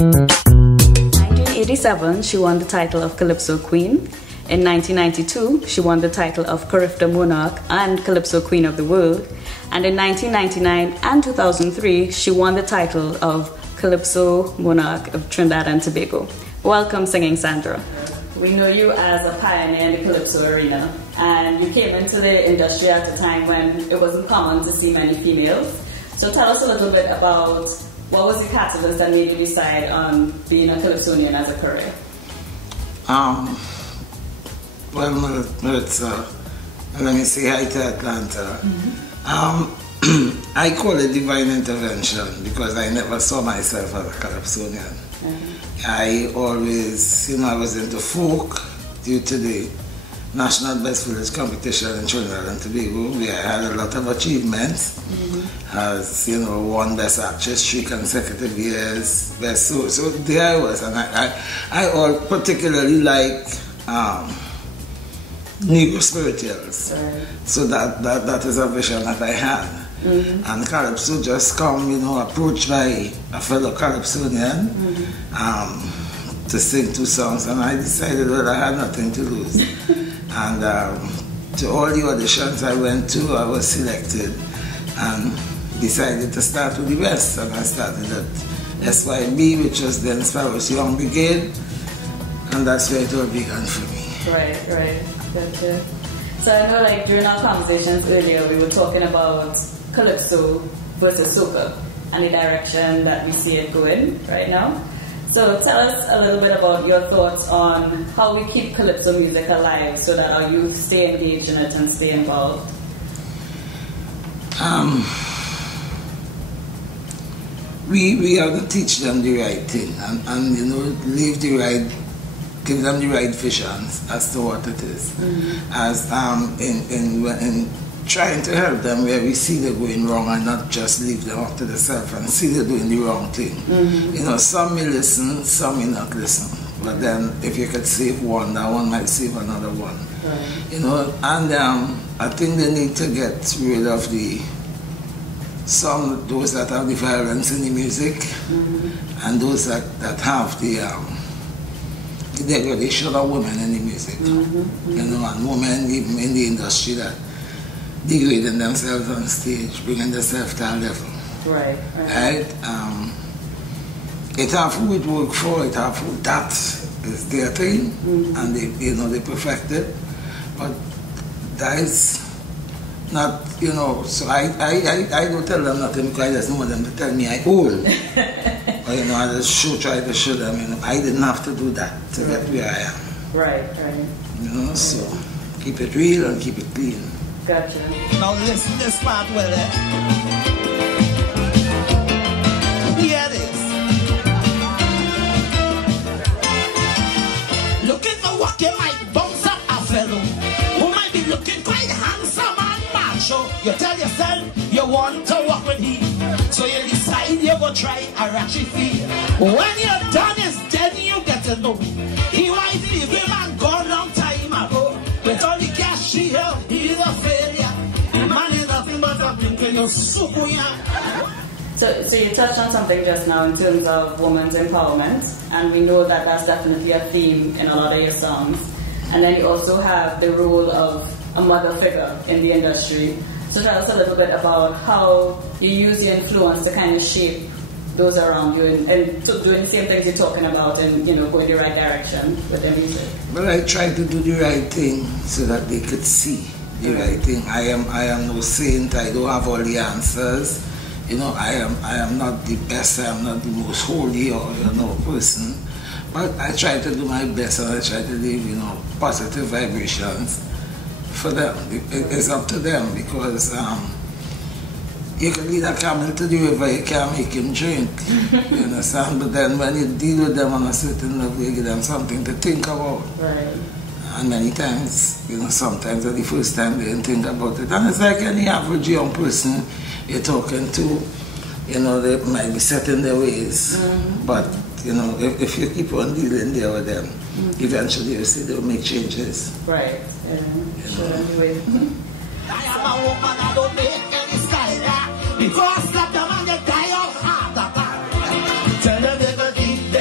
1987, she won the title of Calypso Queen. In 1992, she won the title of KARIBBEAN Monarch and Calypso Queen of the World. And in 1999 and 2003, she won the title of Calypso Monarch of Trinidad and Tobago. Welcome, singing Sandra. We know you as a pioneer in the Calypso arena, and you came into the industry at a time when it wasn't common to see many females. So tell us a little bit about what was the catalyst that made you decide on being a Calypsonian as a career? Well, Marissa, let me say hi to Atlanta. I call it divine intervention because I never saw myself as a Calypsonian. I always, I was into folk due to the National Best Village competition in Trinidad and Tobago, where I had a lot of achievements. As won Best Actress 3 consecutive years, Best so there I was, and I particularly like Negro spirituals. So that is a vision that I had. And Calypso just come, approached by a fellow Calypsonian to sing 2 songs, and I decided that I had nothing to lose. And to all the auditions I went to, I was selected and decided to start with the best. And I started at SYB, which was then Sparrow's Young Brigade, and that's where it all began for me. Right. Gotcha. So I know, during our conversations earlier, we were talking about Calypso versus soca and the direction that we see it going right now. So tell us a little bit about your thoughts on how we keep Calypso music alive so that our youth stay engaged in it and stay involved. We have to teach them the right thing and give them the right visions as to what it is. As in trying to help them where we see they're going wrong and not just leave them up to themselves and see they're doing the wrong thing. Some may listen, some may not listen. But then if you could save one, that one might save another one. And I think they need to get rid of those that have the violence in the music and those that have the degradation of women in the music. And women even in the industry that degrading themselves on stage, bringing themselves to a level. Right. It have who it work for, it have who that is their thing, and they perfect it. But that is not, so I don't tell them nothing because I just don't want them to tell me I old. Or, I just try to show them, I didn't have to do that to get where I am. Right. So keep it real and keep it clean. Gotcha. Now listen this part well, Here it is. Looking for what you might bounce up a fellow who might be looking quite handsome and macho. You tell yourself you want to walk with him, so you decide you go try a ratchet fee. When you're done is then you get to know he might leave him and gone long time ago. With all the cash she held, he's a failure. Man is nothing but a blink in your soup. So you touched on something just now in terms of women's empowerment, and we know that that's definitely a theme in a lot of your songs. And then you also have the role of a mother figure in the industry. So tell us a little bit about how you use your influence to kind of shape those around you and doing the same things you're talking about and going the right direction with their music. Well, I try to do the right thing so that they could see the right thing. I am no saint. I don't have all the answers. I am not the best. I am not the most holy or person. But I try to do my best and I try to leave positive vibrations for them. It's up to them because you can lead a camel to the river, you can't make him drink. You understand? But then when you deal with them on a certain level, you give them something to think about. Right. And many times, sometimes at the first time they didn't think about it. And it's like any average young person you're talking to, they might be set in their ways. But, if you keep on dealing there with them, eventually you see they'll make changes. Right. Sure, anyway. I am a woman, I don't make any style. Before I slap them and they die of heart attack. Tell them they go keep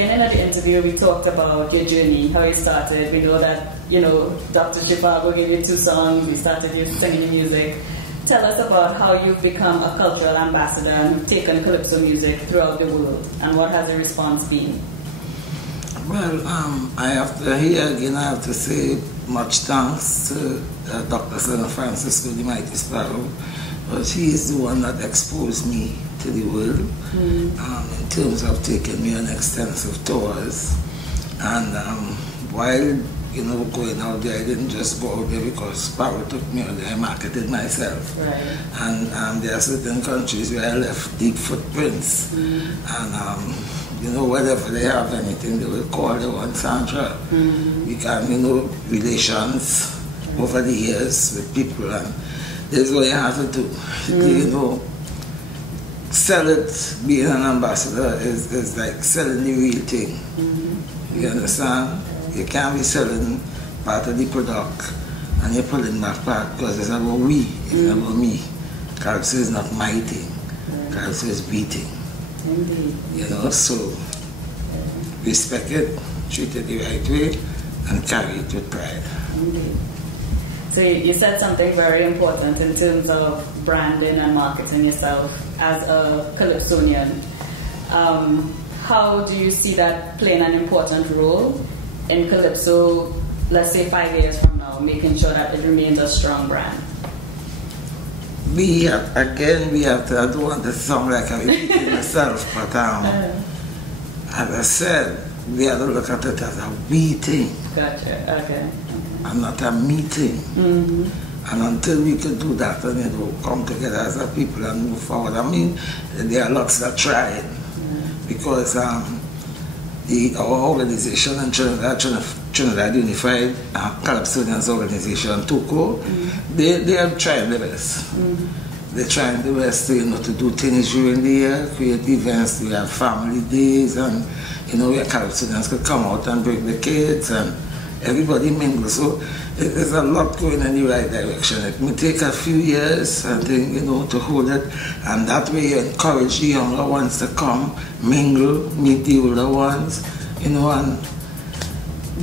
beginning of the interview, we talked about your journey, how you started. We know that, you know, Dr. Chicago gave you 2 songs, we started you singing music. Tell us about how you've become a cultural ambassador and taken Calypso music throughout the world, and what has the response been? Well, I have to say much thanks to Dr. Sandra Francisco, the Mighty Sparrow, because he is the one that exposed me to the world in terms of taking me on extensive tours. And while, you know, going out there, I didn't just go out there because Sparrow took me out there, I marketed myself. Right. And there are certain countries where I left deep footprints. And you know, whenever they have anything, they will call the one Sandra. We can, you know, relations over the years with people, and this is what you have to do. You know, sell it, being an ambassador is like selling the real thing. You understand? You can't be selling part of the product and you're pulling back part, because it's about we, it's about me. Calypso is not my thing. Calypso is we thing. You know, so respect it, treat it the right way, and carry it with pride. So you said something very important in terms of branding and marketing yourself as a Calypsonian. How do you see that playing an important role in Calypso, let's say 5 years from now, making sure that it remains a strong brand? We have to, I don't want to sound like I'm repeating myself, but as I said, we have to look at it as a we thing. Gotcha, okay. And not a meeting. And until we could do that and, you know, come together as a people and move forward. I mean, there are lots that try, because our organization in Trinidad Unified, Calypsonians organization, TUCO, they have tried their best. They're trying their best to, you know, to do things during the year, create events. We have family days, and, you know, where Calypsonians could come out and bring the kids, and everybody mingle. So there's a lot going in the right direction. It may take a few years, I think, you know, to hold it, and that way you encourage the younger ones to come, mingle, meet the older ones, you know, and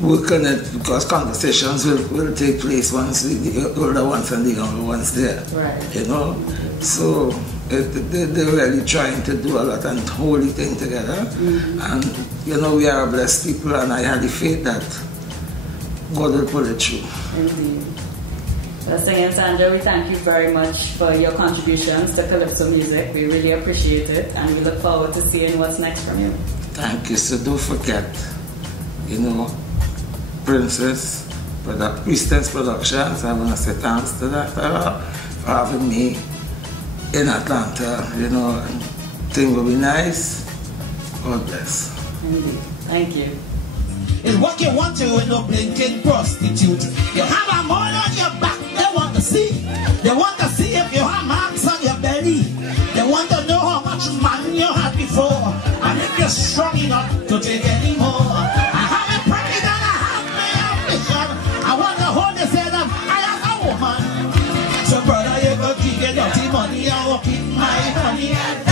work on it, because conversations will take place once the older ones and the younger ones there. Right. You know, so they're really trying to do a lot and hold the thing together. And, you know, we are blessed people, and I had the faith that God will pull it through. Indeed. Well, Sandra, we thank you very much for your contributions to Calypso music. We really appreciate it, and we look forward to seeing what's next from you. Thank you. So don't forget, you know, Princess Productions, I want to say thanks to that for having me in Atlanta. You know, thing will be nice. God bless. Indeed. Thank you. It's what you want to in a blinking prostitute. You have a mole on your back, they want to see. They want to see if you have marks on your belly. They want to know how much money you had before, and if you're strong enough to take any more. I have a pride and I have my ambition. I want to hold this head up, I am a woman. So brother, you go keep your dirty money, I will keep my money.